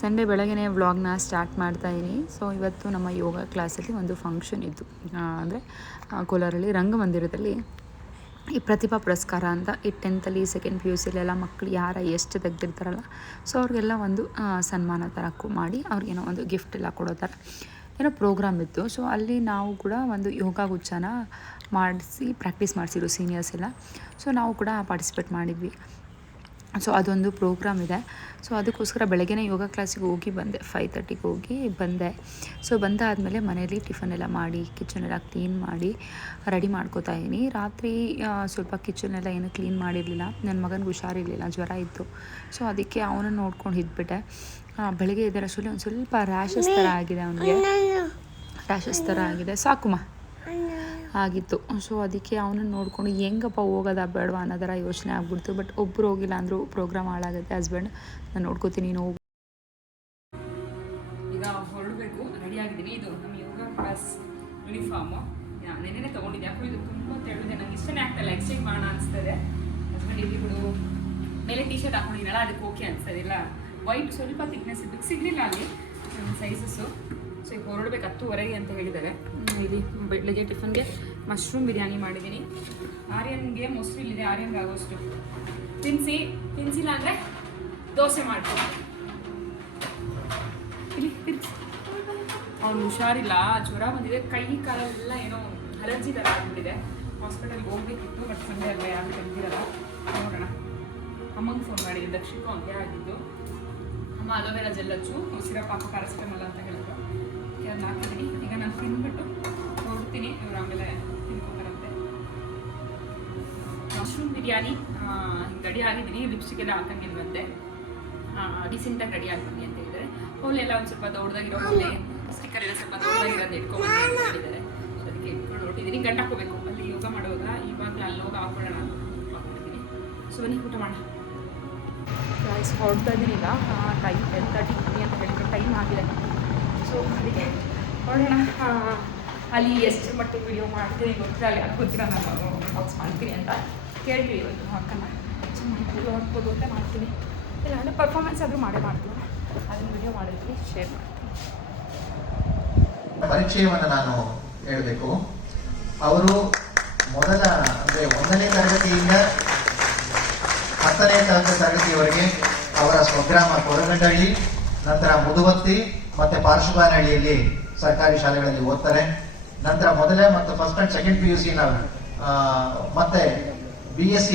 Sunday ಬೆಳಗ್ಗೆ ವ್ಲಾಗ್ನ start ಮಾಡ್ತಾಯಿದ್ದೀನಿ. ಸೊ ಇವತ್ತು ನಮ್ಮ ಯೋಗ ಕ್ಲಾಸಲ್ಲಿ ಒಂದು ಫಂಕ್ಷನ್ ಇತ್ತು. ಅಂದರೆ ಕೋಲಾರಲ್ಲಿ ರಂಗಮಂದಿರದಲ್ಲಿ ಈ ಪ್ರತಿಭಾ ಪುರಸ್ಕಾರ ಅಂತ ಈ 10th ಸೆಕೆಂಡ್ PUC ಎಲ್ಲ ಮಕ್ಕಳು ಯಾರು ಎಷ್ಟು ತೆಗೆದಿರ್ತಾರಲ್ಲ, ಸೊ ಅವ್ರಿಗೆಲ್ಲ ಒಂದು ಸನ್ಮಾನ ಥರ ಮಾಡಿ ಅವ್ರಿಗೇನೋ ಒಂದು ಗಿಫ್ಟ್ ಎಲ್ಲ ಕೊಡೋ ಥರ ಏನೋ ಪ್ರೋಗ್ರಾಮ್ ಇತ್ತು. ಸೊ ಅಲ್ಲಿ ನಾವು ಕೂಡ ಒಂದು ಯೋಗ ಗುಚ್ಛನ ಪ್ರಾಕ್ಟೀಸ್ ಮಾಡಿಸಿದ್ರು ಸೀನಿಯರ್ಸ್ ಎಲ್ಲ. ಸೊ ನಾವು ಕೂಡ ಪಾರ್ಟಿಸಿಪೇಟ್ ಮಾಡಿದ್ವಿ. ಸೊ ಅದೊಂದು ಪ್ರೋಗ್ರಾಮ್ ಇದೆ. ಸೊ ಅದಕ್ಕೋಸ್ಕರ ಬೆಳಗ್ಗೆ ಯೋಗ ಕ್ಲಾಸಿಗೆ ಹೋಗಿ ಬಂದೆ, 5:30ಗೆ ಹೋಗಿ ಬಂದೆ. ಸೊ ಬಂದಾದಮೇಲೆ ಮನೇಲಿ ಟಿಫನ್ ಎಲ್ಲ ಮಾಡಿ ಕಿಚನೆಲ್ಲ ಕ್ಲೀನ್ ಮಾಡಿ ರೆಡಿ ಮಾಡ್ಕೋತಾ ಇದ್ದೀನಿ. ರಾತ್ರಿ ಸ್ವಲ್ಪ ಕಿಚನೆಲ್ಲ ಏನು ಕ್ಲೀನ್ ಮಾಡಿರಲಿಲ್ಲ. ನನ್ನ ಮಗನಿಗೆ ಹುಷಾರಿರಲಿಲ್ಲ, ಜ್ವರ ಇತ್ತು. ಸೊ ಅದಕ್ಕೆ ಅವನನ್ನು ನೋಡ್ಕೊಂಡು ಇದ್ಬಿಟ್ಟೆ. ಬೆಳಗ್ಗೆ ಎದ್ದರಷ್ಟರಲ್ಲಿ ಒಂದು ಸ್ವಲ್ಪ ರ್ಯಾಷಸ್ ಥರ ಆಗಿದೆ, ಅವನಿಗೆ ರ್ಯಾಷಸ್ ಥರ ಆಗಿದೆ, ಸಾಕುಮ ಆಗಿತ್ತು. ಸೊ ಅದಕ್ಕೆ ಅವನನ್ನು ನೋಡಿಕೊಂಡು ಹೆಂಗಪ್ಪ ಹೋಗೋದ ಬೇಡವಾ ಅನ್ನೋ ಥರ ಯೋಚನೆ ಆಗ್ಬಿಡ್ತು. ಬಟ್ ಒಬ್ಬರು ಹೋಗಿಲ್ಲ ಅಂದರೂ ಪ್ರೋಗ್ರಾಮ್ ಹಾಳಾಗುತ್ತೆ. ಹಸ್ಬೆಂಡ್ ನಾನು ನೋಡ್ಕೋತೀನಿ, ನೀನು ಹೋಗು. ಈಗ ಹೊರಡಬೇಕು, ರೆಡಿ ಆಗಿದ್ದೀನಿ. ಇದು ನಮ್ಮ ಯೋಗ ಕ್ಲಾಸ್ ಯೂನಿಫಾರ್ಮು ನೆನ್ನೆ ತೊಗೊಂಡಿದ್ದೆ. ಯಾಕೋ ಇದು ತುಂಬ ತೆಳುದಿದೆ, ನಂಗೆ ಇಷ್ಟನೇ ಆಗ್ತಾಯಿಲ್ಲ, ಎಕ್ಸ್ಚೇಂಜ್ ಮಾಡೋಣ ಅನಿಸ್ತದೆ. ಹಸ್ಬೆಂಡ್ ಇಲ್ಲಿ ಬಿಡು, ಮೇಲೆ ಟಿ ಶರ್ಟ್ ಹಾಕೊಂಡಿದ್ದೀನಲ್ಲ ಅದಕ್ಕೆ ಓಕೆ ಅನಿಸ್ತದಿಲ್ಲ. ವೈಟ್ ಸ್ವಲ್ಪ ಥಿಕ್ನೆಸ್ ಇದ್ದು ಸಿಗಲಿಲ್ಲ ಅಲ್ಲಿ ಸೈಜಸ್ಸು. ಸೊ ಈಗ ಹೊರಡ್ಬೇಕು 10:30 ಅಂತ ಹೇಳಿದ್ದಾರೆ. ಇಲ್ಲಿ ಬೆಳಗ್ಗೆ ಟಿಫನ್ಗೆ ಮಶ್ರೂಮ್ ಬಿರಿಯಾನಿ ಮಾಡಿದ್ದೀನಿ. ಆರ್ಯನ್ಗೆ ಮೊಸರು ಇಲ್ಲಿದೆ, ಆರ್ಯನ್ಗೆ ಆಗೋಷ್ಟು ತಿನ್ಸಿಲ್ಲ ಅಂದರೆ ದೋಸೆ ಮಾಡ್ತೀನಿ. ಇಲ್ಲಿ ಅವ್ನು ಹುಷಾರಿಲ್ಲ, ಜ್ವರ ಬಂದಿದೆ, ಕೈ ಕಾಲೆಲ್ಲ ಏನೋ ಅಲರ್ಜಿ ಥರ ಆಗಿಬಿಟ್ಟಿದೆ. ಹಾಸ್ಪಿಟಲ್ಗೆ ಹೋಗ್ಬೇಕಿತ್ತು, ಬಟ್ ಸಂಡೆ ಅಲ್ಲ, ಯಾರು ತೆಗ್ದಿರಲ್ಲ. ನೋಡೋಣ. ಅಮ್ಮಂಗೆ ಫೋನ್ ಮಾಡಿದ್ದೆ, ದಕ್ಷಿಣಕ್ಕೂ ಹಂಗೆ ಆಗಿದ್ದು. ಅಮ್ಮ ಅಲೋವೆರಾ ಜೆಲ್ ಹಚ್ಚು, ಸಿರಪ್ ಹಾಕೋ ಪ್ಯಾರಾಸಿಟಮಲ್ ಅಂತ ಹೇಳಿದ್ರು. ಅದನ್ನ ಹಾಕಿದ್ದೀನಿ. ಈಗ ನಾನು ತಿಂದ್ಬಿಟ್ಟು ಹೊರಡ್ತೀನಿ, ಇವ್ರು ಆಮೇಲೆ ತಿನ್ಕೊಂಬರಂತೆ. ಮಶ್ರೂಮ್ ಬಿರಿಯಾನಿ ರೆಡಿ ಆಗಿದ್ದೀನಿ. ಲಿಪ್ಸ್ಟಿಕ್ ಎಲ್ಲ ಹಾಕಂಗಿಲ್ವಂತೆ, ಡಿಸೆಂಟಾಗಿ ರೆಡಿ ಆಗ್ತೀನಿ ಅಂತ ಹೇಳಿದರೆ. ಹೋಲೆಲ್ಲ ಒಂದು ಸ್ವಲ್ಪ ದೊಡ್ಡದಾಗಿರೋ ಹೋಲೆ, ಸ್ಟಿಕ್ಕರ್ ಎಲ್ಲ ಸ್ವಲ್ಪ ದೊಡ್ಡದಾಗಿರೋದು ಇಟ್ಕೊಂಡು ಅಂತ ಹೇಳಿದ್ದಾರೆ. ಸೊ ಅದಕ್ಕೆ ಇಟ್ಕೊಂಡು ಹೊರಟಿದ್ದೀನಿ. ಗಂಟು ಹಾಕೋಬೇಕು ಅಲ್ಲಿ ಯೋಗ ಮಾಡುವಾಗ. ಇವಾಗಲೇ ಅಲ್ಲಿ ಹೋಗಿ ಹಾಕೊಳ್ಳೋಣ ಹಾಕೊಂಡಿದ್ದೀನಿ. ಸೊ ಬನ್ನಿ ಊಟ ಮಾಡೋಣ. ರೈಸ್ ಹೊರಡ್ತಾ ಇದ್ದೀನಿ. ಈಗ ಟೈಮ್ 10:30 ಅಂತ ಹೇಳಿದ್ರು, ಟೈಮ್ ಆಗಿದೆ. ಸೊ ಅದಕ್ಕೆ ನೋಡೋಣ ಅಲ್ಲಿ ಎಷ್ಟು ಮಟ್ಟಿಗೆ ವಿಡಿಯೋ ಮಾಡ್ತೀನಿ ಗೊತ್ತಿಲ್ಲ. ಅಲ್ಲಿ ಅದು ಗೊತ್ತಿಲ್ಲ, ನಾನು ಬಾಕ್ಸ್ ಮಾಡ್ತೀನಿ ಅಂತ ಕೇಳ್ತೀವಿ ಇವತ್ತು ಅಕ್ಕನ. ಸುಮ್ಮನೆ ಹಾಕ್ಬೋದು ಅಂತ ಮಾಡ್ತೀನಿ, ಇಲ್ಲ ಅಂದರೆ ಪರ್ಫಾರ್ಮೆನ್ಸ್ ಆದರೂ ಮಾಡ್ತೀನಿ. ಅದನ್ನು ವಿಡಿಯೋ ಮಾಡಿದ್ವಿ, ಶೇರ್ ಮಾಡ್ತೀನಿ. ಪರಿಚಯವನ್ನು ನಾನು ಹೇಳಬೇಕು. ಅವರು ಮೊದಲ ಅಂದರೆ 1ನೇ ತರಗತಿಯಿಂದ 10ನೇ ತರಗತಿಯವರೆಗೆ ಅವರ ಸ್ವಗ್ರಾಮ ಕೊರಗಂಡಹಳ್ಳಿ, ನಂತರ ಮುದುವತ್ತಿ ಮತ್ತು ಪಾರ್ಶ್ವಗಾನಹಳ್ಳಿಯಲ್ಲಿ ಸರ್ಕಾರಿ ಶಾಲೆಗಳಲ್ಲಿ ಓದ್ತಾರೆ. ನಂತರ ಮೊದಲೇ ಮತ್ತು ಫಸ್ಟ್ ಆ್ಯಂಡ್ ಸೆಕೆಂಡ್ PUC ಮತ್ತೆ BSc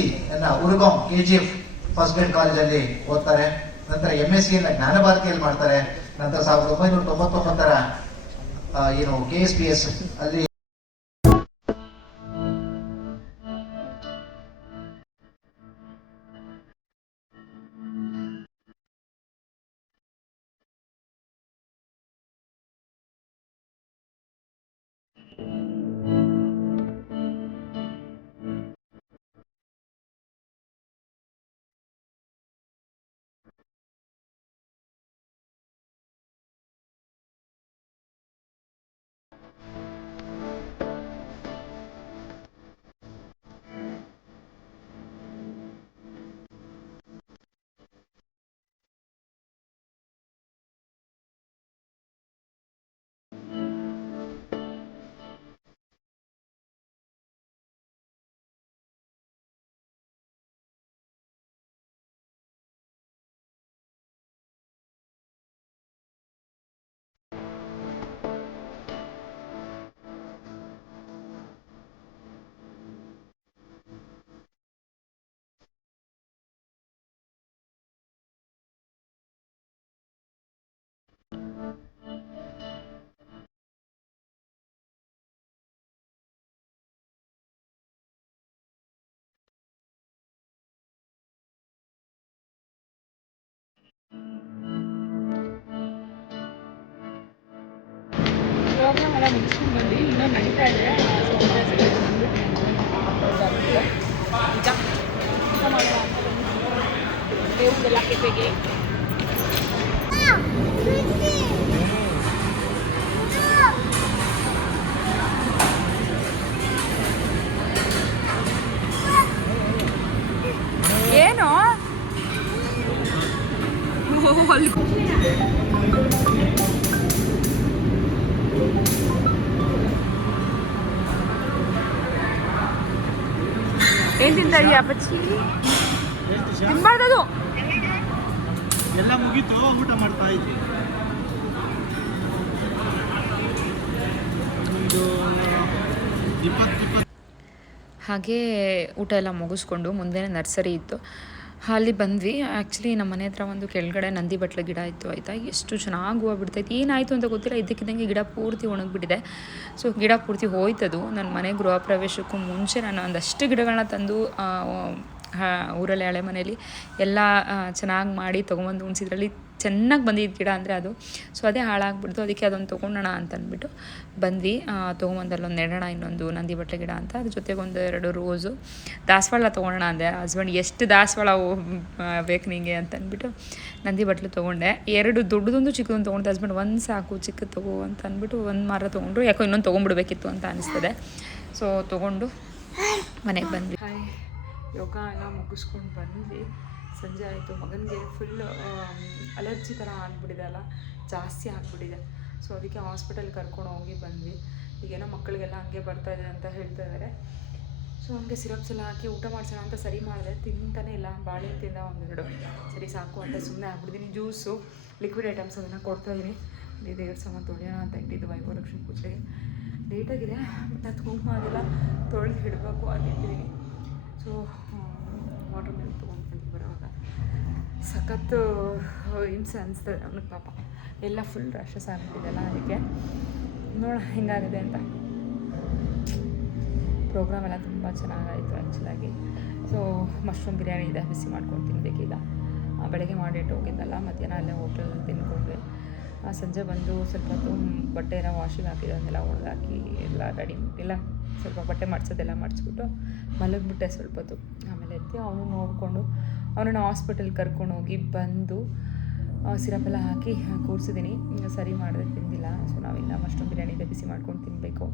ಉರುಗಾಂ KGF ಫಸ್ಟ್ ಗ್ರೇಡ್ ಕಾಲೇಜಲ್ಲಿ ಓದ್ತಾರೆ. ನಂತರ MSc ಜ್ಞಾನಭಾರತಿಯಲ್ಲಿ ಮಾಡ್ತಾರೆ. ನಂತರ 1999 KSPS ಅಲ್ಲಿ ಪ್ರೋಗ್ರಾಮ್ ಎಲ್ಲ ಮುಗಿಸ್ಕೊಂಡು ಬಂದು ಇನ್ನೂ ನಡೀತಾ ಇದೆ. ಈಗ ಊಟ ಮಾಡೋಣ ಅಂತ ದೇವ್ರದ್ದೆಲ್ಲ ಕೆಫೆಗೆ. ಏನು ಅಲ್ಲಿ ಏನು ತಿಂತಾ ಇದೀಯ ಅಪ್ಪಚ್ಚಿ? ತಿನ್ಬಾರ್ದದು. ಎಲ್ಲ ಮುಗೀತು, ಊಟ ಮಾಡ್ತಾ ಇದ್ವಿ. ಒಂದು 20 ಹಾಗೆ ಊಟ ಎಲ್ಲ ಮುಗಿಸ್ಕೊಂಡು ಮುಂದೆ ನರ್ಸರಿ ಇತ್ತು, ಅಲ್ಲಿ ಬಂದ್ವಿ. ಆ್ಯಕ್ಚುಲಿ ನಮ್ಮ ಮನೆ ಹತ್ರ ಒಂದು ಕೆಳಗಡೆ ನಂದಿ ಬಟ್ಲ ಗಿಡ ಇತ್ತು ಆಯಿತಾ. ಎಷ್ಟು ಚೆನ್ನಾಗಿ ಹೂವು ಬಿಡ್ತೈತಿ, ಏನಾಯಿತು ಅಂತ ಗೊತ್ತಿಲ್ಲ, ಇದ್ದಕ್ಕಿದ್ದಂಗೆ ಗಿಡ ಪೂರ್ತಿ ಒಣಗಿಬಿಟ್ಟಿದೆ. ಸೊ ಗಿಡ ಪೂರ್ತಿ ಹೋಯ್ತದು. ನನ್ನ ಮನೆ ಗೃಹ ಪ್ರವೇಶಕ್ಕೂ ಮುಂಚೆ ನಾನು ಒಂದಷ್ಟು ಗಿಡಗಳನ್ನ ತಂದು ಊರಲ್ಲಿ ಹಳೆ ಮನೇಲಿ ಎಲ್ಲ ಚೆನ್ನಾಗಿ ಮಾಡಿ ತೊಗೊಂಬಂದು ಉಣಿಸಿದ್ರಲ್ಲಿ ಚೆನ್ನಾಗಿ ಬಂದಿದ್ದು ಗಿಡ ಅಂದರೆ ಅದು. ಸೊ ಅದೇ ಹಾಳಾಗ್ಬಿಡ್ತು, ಅದಕ್ಕೆ ಅದೊಂದು ತೊಗೊಂಡೋಣ ಅಂತ ಅಂದ್ಬಿಟ್ಟು ಬಂದ್ವಿ. ತೊಗೊಂಬಂದಲ್ಲೊಂದು ನೆಡೋಣ, ಇನ್ನೊಂದು ನಂದಿ ಬಟ್ಲೆ ಗಿಡ ಅಂತ, ಅದ್ರ ಜೊತೆಗೆ 1-2 ರೋಸು, ದಾಸವಾಳ ತೊಗೊಳ್ಳೋಣ ಅಂದೆ. ಹಸ್ಬೆಂಡ್ ಎಷ್ಟು ದಾಸವಾಳ ಬೇಕು ನಿಂಗೆ ಅಂತ ಅಂದ್ಬಿಟ್ಟು ನಂದಿ ಬಟ್ಲು ತೊಗೊಂಡೆ. 2 ದೊಡ್ಡದೊಂದು ಚಿಕ್ಕದೊಂದು ತೊಗೊಂಡು ಹಸ್ಬೆಂಡ್ ಒಂದು ಸಾಕು ಚಿಕ್ಕದು ತೊಗೋ ಅಂತ ಅಂದ್ಬಿಟ್ಟು ಒಂದು ಮಾರ ತೊಗೊಂಡ್ರು. ಯಾಕೋ ಇನ್ನೊಂದು ತೊಗೊಂಡ್ಬಿಡ್ಬೇಕಿತ್ತು ಅಂತ ಅನಿಸ್ತದೆ. ಸೊ ತೊಗೊಂಡು ಮನೆಗೆ ಬಂದ್ವಿ. ಯೋಗ ಎಲ್ಲ ಮುಗಿಸ್ಕೊಂಡು ಬಂದ್ವಿ. ಸಂಜೆ ಆಯಿತು. ಮಗನಿಗೆ ಫುಲ್ ಅಲರ್ಜಿ ಥರ ಆಗಿಬಿಟ್ಟಿದೆ ಅಲ್ಲ, ಜಾಸ್ತಿ ಆಗಿಬಿಟ್ಟಿದೆ. ಸೊ ಅದಕ್ಕೆ ಹಾಸ್ಪಿಟಲ್ ಕರ್ಕೊಂಡು ಹೋಗಿ ಬಂದ್ವಿ. ಈಗೇನೋ ಮಕ್ಕಳಿಗೆಲ್ಲ ಹಂಗೆ ಬರ್ತಾಯಿದೆ ಅಂತ ಹೇಳ್ತಾ ಇದ್ದಾರೆ. ಸೊ ಹಂಗೆ ಸಿರಪ್ಸ್ ಎಲ್ಲ ಹಾಕಿ ಊಟ ಮಾಡಿಸೋಣ ಅಂತ ಸರಿ ಮಾಡಿದೆ. ತಿಂತಾನೆ ಇಲ್ಲ. ಬಾಳೆಹಣ್ಣು ತಿಂದ 1-2 ಸರಿ ಸಾಕು ಅಂತ ಸುಮ್ಮನೆ ಆಗ್ಬಿಟ್ಟಿದ್ದೀನಿ. ಜ್ಯೂಸು, ಲಿಕ್ವಿಡ್ ಐಟಮ್ಸ್ ಅದನ್ನು ಕೊಡ್ತಾಯಿದ್ದೀನಿ. ದೇವ್ರ ಸಾಮಾನು ತೊಳೆಯೋಣ ಅಂತ ಇಟ್ಟಿದ್ದು ವೈಭವಲಕ್ಷ್ಮಿ ಪೂಜೆಗೆ. ಲೇಟಾಗಿದೆ, ಮತ್ತು ಅದು ಕುಂಕುಮ ಅದೆಲ್ಲ ತೊಳೆದು ಇಡಬೇಕು ಆಗಿಟ್ಟಿದ್ದೀನಿ. ಸೊ ವಾಟರ್ ಮಿಲ್ಕ್ ತೊಗೊಂಡು ಬರೋವಾಗ ಸಖತ್ತು ಹಿಂಸೆ ಅನಿಸ್ತದೆ ಅವನಿಗೆ ಪಾಪ. ಎಲ್ಲ ಫುಲ್ ರಶಸ್ ಆಗಿಬಿಟ್ಟಿದೆಲ್ಲ, ಅದಕ್ಕೆ ನೋಡೋಣ ಹೆಂಗಾಗಿದೆ ಅಂತ. ಪ್ರೋಗ್ರಾಮ್ ಎಲ್ಲ ತುಂಬ ಚೆನ್ನಾಗಾಯಿತು ಆ್ಯಕ್ಚುಲಾಗಿ. ಸೊ ಮಶ್ರೂಮ್ ಬಿರಿಯಾನಿ ಇದೆ, ಬಿಸಿ ಮಾಡ್ಕೊಂಡು ತಿನ್ನಬೇಕೀಗ. ಬೆಳಗ್ಗೆ ಮಾಡಿಟ್ಟು ಹೋಗಿದ್ದಲ್ಲ, ಮಧ್ಯಾಹ್ನ ಅಲ್ಲೇ ಹೋಟೆಲಲ್ಲಿ ತಿನ್ಕೊಂಡ್ವಿ. ಸಂಜೆ ಬಂದು ಸ್ವಲ್ಪ ಹೊತ್ತು ಬಟ್ಟೆ ಎಲ್ಲ ವಾಷಿಂಗ್ ಹಾಕಿದೆ, ಅದನ್ನೆಲ್ಲ ಒಣಗಾಕಿ ಎಲ್ಲ ರೆಡಿ ಎಲ್ಲ ಸ್ವಲ್ಪ ಬಟ್ಟೆ ಮಡ್ಸೋದೆಲ್ಲ ಮಡಿಸ್ಬಿಟ್ಟು ಮಲಗಿಬಿಟ್ಟೆ ಸ್ವಲ್ಪ ಹೊತ್ತು. ಆಮೇಲೆ ಎತ್ತಿ ಅವನು ನೋಡಿಕೊಂಡು ಅವನನ್ನು ಹಾಸ್ಪಿಟಲ್ಗೆ ಕರ್ಕೊಂಡೋಗಿ ಬಂದು ಸಿರಪ್ ಎಲ್ಲ ಹಾಕಿ ಕೂರಿಸಿದ್ದೀನಿ. ಸರಿ ಮಾಡಿದೆ, ತಿಂದಿಲ್ಲ. ಸೊ ನಾವಿನ್ನು ಮಶ್ರೂಮ್ ಬಿರಿಯಾನಿ ಇದೆ, ಬಿಸಿ ಮಾಡ್ಕೊಂಡು ತಿನ್ನಬೇಕು.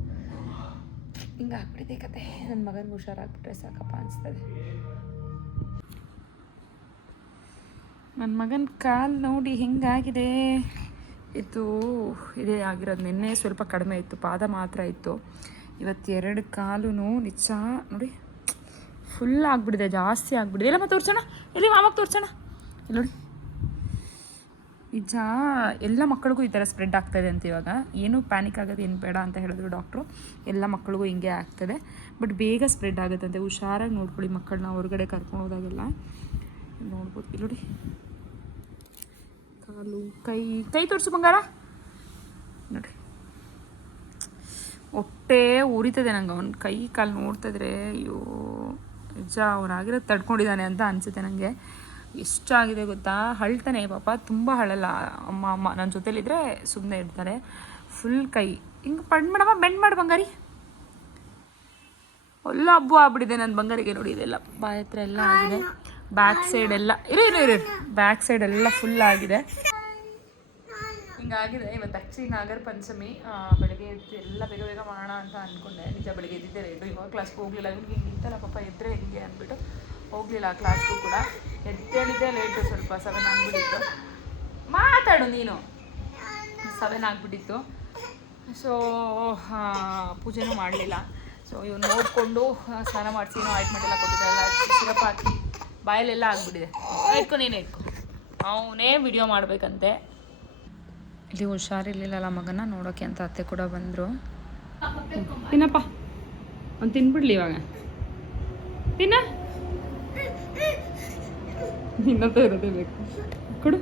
ಹಿಂಗೆ ಆಗ್ಬಿಟ್ಟಿದೆ ಕತೆ. ನನ್ನ ಮಗನಿಗೆ ಹುಷಾರಾಗ್ಬಿಟ್ರೆ ಸಾಕಪ್ಪ ಅನಿಸ್ತದೆ. ನನ್ನ ಮಗನ ಕಾಲು ನೋಡಿ ಹೆಂಗಾಗಿದೆ. ಇದೇ ಆಗಿರೋದು. ನಿನ್ನೆ ಸ್ವಲ್ಪ ಕಡಿಮೆ ಇತ್ತು, ಪಾದ ಮಾತ್ರ ಇತ್ತು. ಇವತ್ತು 2 ಕಾಲು ನಿಜ ನೋಡಿ ಫುಲ್ ಆಗಿಬಿಟ್ಟಿದೆ, ಜಾಸ್ತಿ ಆಗಿಬಿಟ್ಟಿದೆ. ಎಲ್ಲ ಮತ್ತೆ ತೋರಿಸೋಣ, ಎಲ್ಲಿ ಮಾಮಾಗೆ ತೋರಿಸೋಣ. ಇಲ್ಲಿ ನೋಡಿ, ನಿಜ ಎಲ್ಲ ಮಕ್ಕಳಿಗೂ ಈ ಥರ ಸ್ಪ್ರೆಡ್ ಆಗ್ತಾಯಿದೆ ಅಂತ. ಇವಾಗ ಏನು ಪ್ಯಾನಿಕ್ ಆಗೋದು ಏನು ಬೇಡ ಅಂತ ಹೇಳಿದ್ರು ಡಾಕ್ಟ್ರು. ಎಲ್ಲ ಮಕ್ಕಳಿಗೂ ಹಿಂಗೆ ಆಗ್ತದೆ, ಬಟ್ ಬೇಗ ಸ್ಪ್ರೆಡ್ ಆಗುತ್ತಂತೆ. ಹುಷಾರಾಗಿ ನೋಡ್ಕೊಳ್ಳಿ ಮಕ್ಕಳನ್ನ ಹೊರಗಡೆ ಕರ್ಕೊಂಡು ಹೋದಾಗೆಲ್ಲ. ನೋಡ್ಬೋದು ಇಲ್ಲಿ ನೋಡಿ, ಕಾಲು ಕೈ ತೋರಿಸು ಬಂಗಾರ. ನೋಡಿ ಹೊಟ್ಟೆ ಉರಿತದೆ ನಂಗೆ ಅವ್ನ ಕೈ ಕಾಲು ನೋಡ್ತಾಯಿದ್ರೆ. ಅಯ್ಯೋ ನಿಜ ಅವನಾಗಿರೋದು ತಡ್ಕೊಂಡಿದ್ದಾನೆ ಅಂತ ಅನಿಸುತ್ತೆ ನನಗೆ. ಎಷ್ಟಾಗಿದೆ ಗೊತ್ತಾ, ಅಳ್ತಾನೆ ಪಾಪ, ತುಂಬ ಅಳಲ್ಲ. ಅಮ್ಮ ನನ್ನ ಜೊತೇಲಿದ್ದರೆ ಸುಮ್ಮನೆ ಇರ್ತಾರೆ. ಫುಲ್ ಕೈ ಹಿಂಗೆ ಬೆಂಡ್ ಮಾಡು ಬಂಗಾರಿ. ಎಲ್ಲ ಹಬ್ಬ ಆಗ್ಬಿಟ್ಟಿದೆ ನನ್ನ ಬಂಗಾರಿಗೆ. ನೋಡಿ ಇದೆಲ್ಲ ಬಾಯಿ ಹತ್ರ ಎಲ್ಲ ಆಗಿದೆ, ಬ್ಯಾಕ್ ಸೈಡ್ ಎಲ್ಲ ಇರು ಬ್ಯಾಕ್ ಸೈಡ್ ಎಲ್ಲ ಫುಲ್ ಆಗಿದೆ, ಹಿಂಗಾಗಿದೆ. ಇವತ್ತು ಆ್ಯಕ್ಚುಲಿ ನಾಗರ ಪಂಚಮಿ. ಬೆಳಗ್ಗೆ ಎದ್ದು ಎಲ್ಲ ಬೇಗ ಬೇಗ ಮಾಡೋಣ ಅಂತ ಅಂದ್ಕೊಂಡೆ. ನಿಜ ಬೆಳಗ್ಗೆ ಎದ್ದಿದ್ದೆ ರೇಟು. ಇವಾಗ ಕ್ಲಾಸ್ಗೆ ಹೋಗಲಿಲ್ಲ. ಇವ್ನಿಗೆ ಹಿಂಗೆ ಇತ್ತಲ್ಲ ಪಾಪ, ಎದ್ದರೆ ಹಿಂಗೆ ಅಂದ್ಬಿಟ್ಟು ಹೋಗಲಿಲ್ಲ ಕ್ಲಾಸ್ಗೂ ಕೂಡ. ಎದ್ದೇಳಿದ್ದೆ ಲೇಟು, ಸ್ವಲ್ಪ 7 ಆಗಿಬಿಟ್ಟಿತ್ತು. ಮಾತಾಡು ನೀನು. 7 ಆಗಿಬಿಟ್ಟಿತ್ತು. ಸೊ ಪೂಜೆನೂ ಮಾಡಲಿಲ್ಲ. ಸೊ ಇವ್ನು ನೋಡಿಕೊಂಡು ಸ್ನಾನ ಮಾಡಿಸಿ ಆಯಿಂಟ್ಮೆಂಟ್ ಎಲ್ಲ ಕೊಟ್ಟಿದ್ದೆ, ಎಲ್ಲ ಸಿರಪ್ ಹಾಕಿ ಬಾಯಲ್ಲೆಲ್ಲ ಆಗಿಬಿಟ್ಟಿದೆ. ನೀನೇ ಇಟ್ಕೊ, ಅವನೇ ವಿಡಿಯೋ ಮಾಡಬೇಕಂತೆ. ಇಲ್ಲಿ ಹುಷಾರಿರ್ಲಿಲ್ಲಲ್ಲ ಮಗನ ನೋಡೋಕ್ಕೆ ಅಂತ ಅತ್ತೆ ಕೂಡ ಬಂದರು. ತಿನ್ನಪ್ಪ, ಅವ್ನು ತಿನ್ಬಿಡ್ಲಿ ಇವಾಗ. ತಿನ್ನ, ಇನ್ನಂತ ಇರೋದೇ ಬೇಕು ಕೊಡು.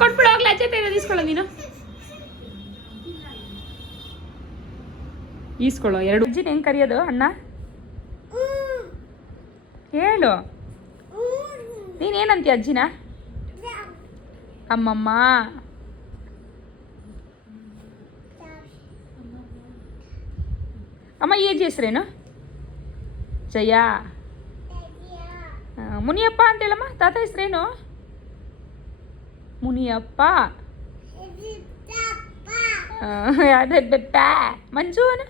ಕೊಟ್ಬಿಡು ಹೋಗ್ಲಿ, ಅಜ್ಜೆ ಬೇರೆ ಈಸ್ಕೊಳ್ಳೋ ನೀನು. ಈಸ್ಕೊಳ್ಳೋ 2. ಅಜ್ಜಿನ ಹೆಂಗೆ ಕರಿಯೋದು ಅಣ್ಣ ಹೇಳು. ನೀನೇನಂತೀಯ ಅಜ್ಜಿನ? ಅಮ್ಮಮ್ಮ. ಅಮ್ಮ ಈ ಅಜ್ಜಿ ಹೆಸ್ರೇನು? ಜಯ. ಮುನಿಯಪ್ಪ ಅಂತೇಳಮ್ಮ. ತಾತ ಹೆಸ್ರೇನು? ಮುನಿಯಪ್ಪ. ಅದೇ ಬೆಟ್ಟ. ಮಂಜುವನ.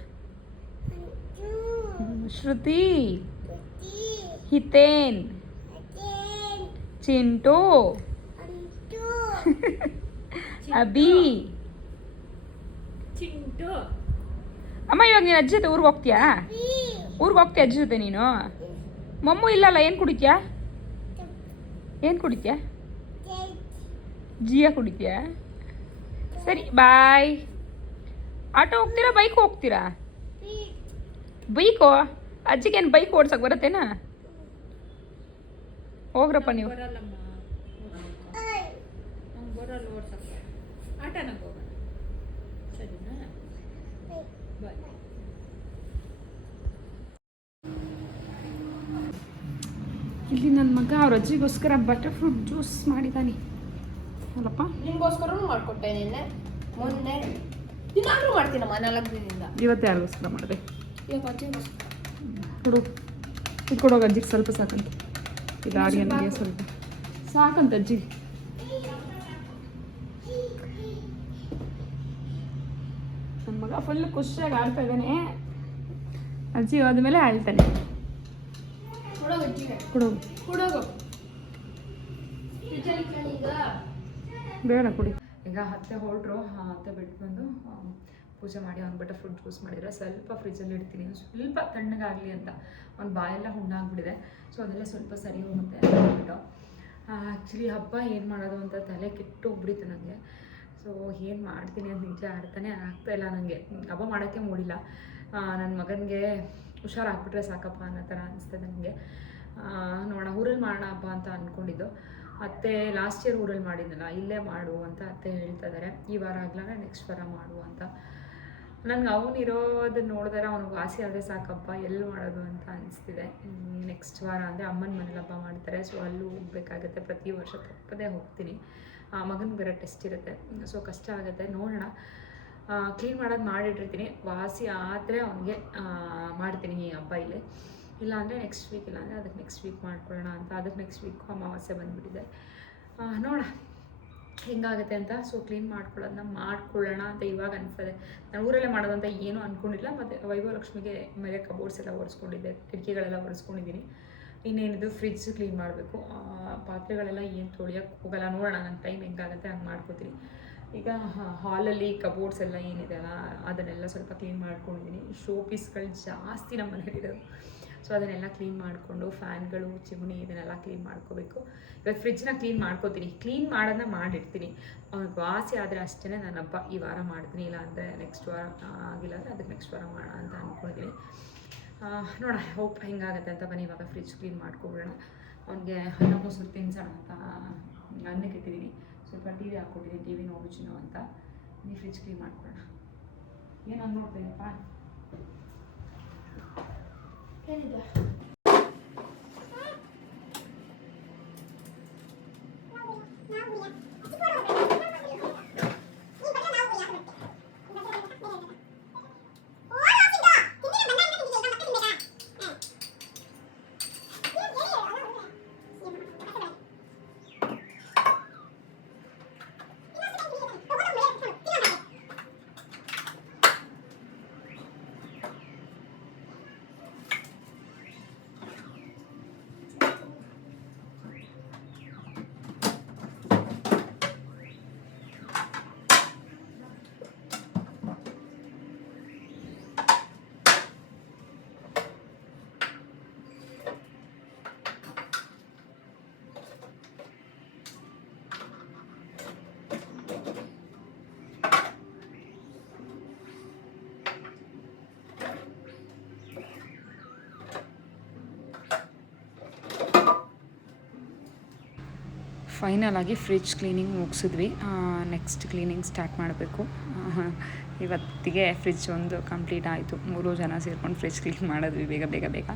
ಶ್ರುತಿ. ಹಿತೇನ್. ಚಿಂಟು. ಅಭಿ. ಅಮ್ಮ ಇವಾಗ ನೀನು ಅಜ್ಜಿ ಜೊತೆ ಊರಿಗೆ ಹೋಗ್ತೀಯಾ? ಊರಿಗೆ ಹೋಗ್ತೀಯ ಅಜ್ಜಿ ಜೊತೆ ನೀನು? ಮಮ್ಮು ಇಲ್ಲಲ್ಲ, ಏನು ಕುಡಿತೀಯಾ? ಏನು ಕುಡಿತೀಯಾ? ಜಿಯಾ ಕುಡಿತೀಯಾ? ಸರಿ ಬಾಯ್. ಆಟೋ ಹೋಗ್ತೀರಾ ಬೈಕ್ ಹೋಗ್ತೀರಾ? ಬೈಕೋ? ಅಜ್ಜಿಗೇನು ಬೈಕ್ ಓಡ್ಸಕ್ಕೆ ಬರುತ್ತೇನಾ? ಹೋಗ್ರಪ್ಪ ನೀವು. ಇಲ್ಲಿ ನನ್ನ ಮಗ ಅವ್ರ ಅಜ್ಜಿಗೋಸ್ಕರ ಬಟರ್ ಫ್ರೂಟ್ ಜ್ಯೂಸ್ ಮಾಡಿದ್ದಾನೆ ಅಲ್ಲಪ್ಪ. ನಿಮಗೋಸ್ಕರನೂ ಮಾಡಿಕೊಟ್ಟೆ ನಿನ್ನೆ ಮೊನ್ನೆ. ದಿನಾದ್ರೂ ಮಾಡ್ತೀನಮ್ಮ 4 ದಿನದಿಂದ. ಇವತ್ತು ಯಾರಿಗೋಸ್ಕರ ಮಾಡಿದೆ? ಇವಾಗ ಅಜ್ಜಿಗೋಸ್ಕರ. ಕೊಡು, ಇದು ಕೊಡೋಗ ಅಜ್ಜಿಗೆ ಸ್ವಲ್ಪ ಸಾಕಂತ. ಇದು ಆರ್ಯನಿಗೆ ಸ್ವಲ್ಪ ಸಾಕಂತ ಅಜ್ಜಿಗೆ. ನನ್ನ ಮಗ ಫುಲ್ ಖುಷಿಯಾಗಿ ಆಡ್ತಾ ಇದ್ದಾನೆ. ಅಜ್ಜಿ ಹೋದ್ಮೇಲೆ ಆಳ್ತಾನೆ. ಕೊಡೋಗು ಬೇಡ ಕುಡಿ. ಈಗ ಅತ್ತೆ ಹೊರಟ್ರು. ಅತ್ತೆ ಬಿಟ್ಟು ಬಂದು ಪೂಜೆ ಮಾಡಿ ಅವ್ನು ಬಟರ್ ಫ್ರೂಟ್ ಜ್ಯೂಸ್ ಮಾಡಿದರೆ ಸ್ವಲ್ಪ ಫ್ರಿಜ್ಜಲ್ಲಿ ಇಡ್ತೀನಿ, ಸ್ವಲ್ಪ ತಣ್ಣಗಾಗಲಿ ಅಂತ. ಅವ್ನು ಬಾಯೆಲ್ಲ ಹುಣ್ಣಾಗ್ಬಿಟ್ಟಿದೆ, ಸೊ ಅದೆಲ್ಲ ಸ್ವಲ್ಪ ಸರಿ ಹೋಗುತ್ತೆ ಅಂತ ಹೇಳ್ಬಿಟ್ಟು. ಆ್ಯಕ್ಚುಲಿ ಹಬ್ಬ ಏನು ಮಾಡೋದು ಅಂತ ತಲೆ ಕೆಟ್ಟು ಹೋಗ್ಬಿಟ್ಟಿತ್ತು ನನಗೆ. ಸೊ ಏನು ಮಾಡ್ತೀನಿ ಅಂತ ನಿಜ ಅರ್ಥನೇ ಆಗ್ತಾಯಿಲ್ಲ ನನಗೆ. ಹಬ್ಬ ಮಾಡೋಕ್ಕೆ ಮೂಡಿಲ್ಲ. ನನ್ನ ಮಗನಿಗೆ ಹುಷಾರಾಗ್ಬಿಟ್ರೆ ಸಾಕಪ್ಪ ಅನ್ನೋ ಥರ ಅನಿಸ್ತದೆ ನನಗೆ. ನೋಡೋಣ, ಊರಲ್ಲಿ ಮಾಡೋಣ ಹಬ್ಬ ಅಂತ ಅಂದ್ಕೊಂಡಿದ್ದು. ಅತ್ತೆ ಲಾಸ್ಟ್ ಇಯರ್ ಊರಲ್ಲಿ ಮಾಡಿದ್ನಲ್ಲ, ಇಲ್ಲೇ ಮಾಡು ಅಂತ ಅತ್ತೆ ಹೇಳ್ತಾ ಇದ್ದಾರೆ. ಈ ವಾರ ಆಗ್ಲಾರ ನೆಕ್ಸ್ಟ್ ವಾರ ಮಾಡು ಅಂತ. ನನಗೆ ಅವನಿರೋದನ್ನ ನೋಡಿದ್ರೆ ಅವ್ನಿಗೆ ವಾಸಿ ಆದರೆ ಸಾಕಪ್ಪ, ಎಲ್ಲಿ ಮಾಡೋದು ಅಂತ ಅನಿಸ್ತಿದೆ. ನೆಕ್ಸ್ಟ್ ವಾರ ಅಂದರೆ ಅಮ್ಮನ ಮನೇಲಿ ಹಬ್ಬ ಮಾಡ್ತಾರೆ, ಸೊ ಅಲ್ಲೂ ಹೋಗ್ಬೇಕಾಗತ್ತೆ. ಪ್ರತಿ ವರ್ಷ ತಪ್ಪದೇ ಹೋಗ್ತೀನಿ. ಮಗನಿಗೆ ಬೇರೆ ಟೆಸ್ಟ್ ಇರುತ್ತೆ, ಸೊ ಕಷ್ಟ ಆಗುತ್ತೆ. ನೋಡೋಣ, ಕ್ಲೀನ್ ಮಾಡೋದು ಮಾಡಿಟ್ಟಿರ್ತೀನಿ. ವಾಸಿ ಆದರೆ ಅವನಿಗೆ ಮಾಡ್ತೀನಿ ಈ ಹಬ್ಬ ಇಲ್ಲಿ. ಇಲ್ಲಾಂದರೆ ನೆಕ್ಸ್ಟ್ ವೀಕ್, ಇಲ್ಲಾಂದರೆ ಅದಕ್ಕೆ ನೆಕ್ಸ್ಟ್ ವೀಕ್ ಮಾಡ್ಕೊಳ್ಳೋಣ ಅಂತ. ಅದಕ್ಕೆ ನೆಕ್ಸ್ಟ್ ವೀಕು ಅಮಾವಾಸ್ಯೆ ಬಂದುಬಿಟ್ಟಿದೆ. ನೋಡೋಣ ಹೆಂಗಾಗುತ್ತೆ ಅಂತ. ಸೊ ಕ್ಲೀನ್ ಮಾಡ್ಕೊಳ್ಳೋದನ್ನ ಮಾಡ್ಕೊಳ್ಳೋಣ ಅಂತ ಇವಾಗ ಅನಿಸ್ತದೆ. ನಾನು ಊರಲ್ಲೇ ಮಾಡೋದಂತ ಏನೂ ಅಂದ್ಕೊಂಡಿಲ್ಲ. ಮತ್ತು ವೈಭವಲಕ್ಷ್ಮಿಗೆ ಮೇಲೆ ಕಬೋರ್ಡ್ಸ್ ಎಲ್ಲ ಒರೆಸ್ಕೊಂಡಿದ್ದೆ, ಕಿಟಕಿಗಳೆಲ್ಲ ಒರೆಸ್ಕೊಂಡಿದ್ದೀನಿ. ಇನ್ನೇನಿದು ಫ್ರಿಡ್ಜ್ ಕ್ಲೀನ್ ಮಾಡಬೇಕು. ಪಾತ್ರೆಗಳೆಲ್ಲ ಏನು ತೊಳಿಯೋಕ್ಕೆ ಹೋಗಲ್ಲ. ನೋಡೋಣ ನನ್ನ ಟೈಮ್ ಹೆಂಗಾಗುತ್ತೆ ಹಂಗೆ ಮಾಡ್ಕೋತೀನಿ. ಈಗ ಹಾಲಲ್ಲಿ ಕಬೋರ್ಡ್ಸ್ ಎಲ್ಲ ಏನಿದೆ ಅಲ್ಲ, ಅದನ್ನೆಲ್ಲ ಸ್ವಲ್ಪ ಕ್ಲೀನ್ ಮಾಡ್ಕೊಂಡಿದ್ದೀನಿ. ಶೋ ಪೀಸ್ಗಳು ಜಾಸ್ತಿ ನಮ್ಮ ಮನೇಲಿರೋದು, ಸೊ ಅದನ್ನೆಲ್ಲ ಕ್ಲೀನ್ ಮಾಡಿಕೊಂಡು ಫ್ಯಾನ್ಗಳು, ಚಿಮಣಿ ಇದನ್ನೆಲ್ಲ ಕ್ಲೀನ್ ಮಾಡ್ಕೋಬೇಕು. ಇವಾಗ ಫ್ರಿಜ್ನ ಕ್ಲೀನ್ ಮಾಡ್ಕೋತೀನಿ. ಕ್ಲೀನ್ ಮಾಡೋದನ್ನ ಮಾಡಿರ್ತೀನಿ. ಅವ್ನಿಗೆ ವಾಸಿ ಆದರೆ ಅಷ್ಟೇ ನನ್ನ ಹಬ್ಬ ಈ ವಾರ ಮಾಡ್ತೀನಿ. ಇಲ್ಲ ಅಂದರೆ ನೆಕ್ಸ್ಟ್ ವಾರ ಆಗಿಲ್ಲ ಅಂದರೆ ಅದಕ್ಕೆ ನೆಕ್ಸ್ಟ್ ವಾರ ಮಾಡೋಣ ಅಂತ ಅಂದ್ಕೊಂಡಿದ್ದೀನಿ. ನೋಡೋಣ ಹೋಪ್ ಹೆಂಗಾಗುತ್ತೆ ಅಂತ. ಬನ್ನಿ ಇವಾಗ ಫ್ರಿಜ್ ಕ್ಲೀನ್ ಮಾಡ್ಕೊಬಿಡೋಣ. ಅವನಿಗೆ ಅನ್ನ ಮೊಸರು ತಿನ್ಸೋಣ ಅಂತ ಅನ್ನಕ್ಕೆ ಇಟ್ಟಿದ್ದೀನಿ. ಸ್ವಲ್ಪ ಟಿ ವಿ ಹಾಕ್ಕೊಟ್ಟಿದ್ದೀನಿ, ಟಿ ವಿ ನೋಡ್ಚಿನೋ ಅಂತ. ನೀವು ಫ್ರಿಜ್ ಕ್ಲೀನ್ ಮಾಡ್ಕೊಳ್ಳೋಣ. ಏನು ಹಂಗೆ ನೋಡ್ತಾಯಿದ್ದಪ್ಪ? ಏನಿದೆ? ಫೈನಲ್ ಆಗಿ ಫ್ರಿಜ್ ಕ್ಲೀನಿಂಗ್ ಮುಗಿಸಿದ್ವಿ. ನೆಕ್ಸ್ಟ್ ಕ್ಲೀನಿಂಗ್ ಸ್ಟಾರ್ಟ್ ಮಾಡಬೇಕು. ಇವತ್ತಿಗೆ ಫ್ರಿಜ್ ಒಂದು ಕಂಪ್ಲೀಟ್ ಆಯಿತು. 3 ಜನ ಸೇರ್ಕೊಂಡು ಫ್ರಿಜ್ ಕ್ಲೀನ್ ಮಾಡಿದ್ವಿ ಬೇಗ ಬೇಗ ಬೇಗ.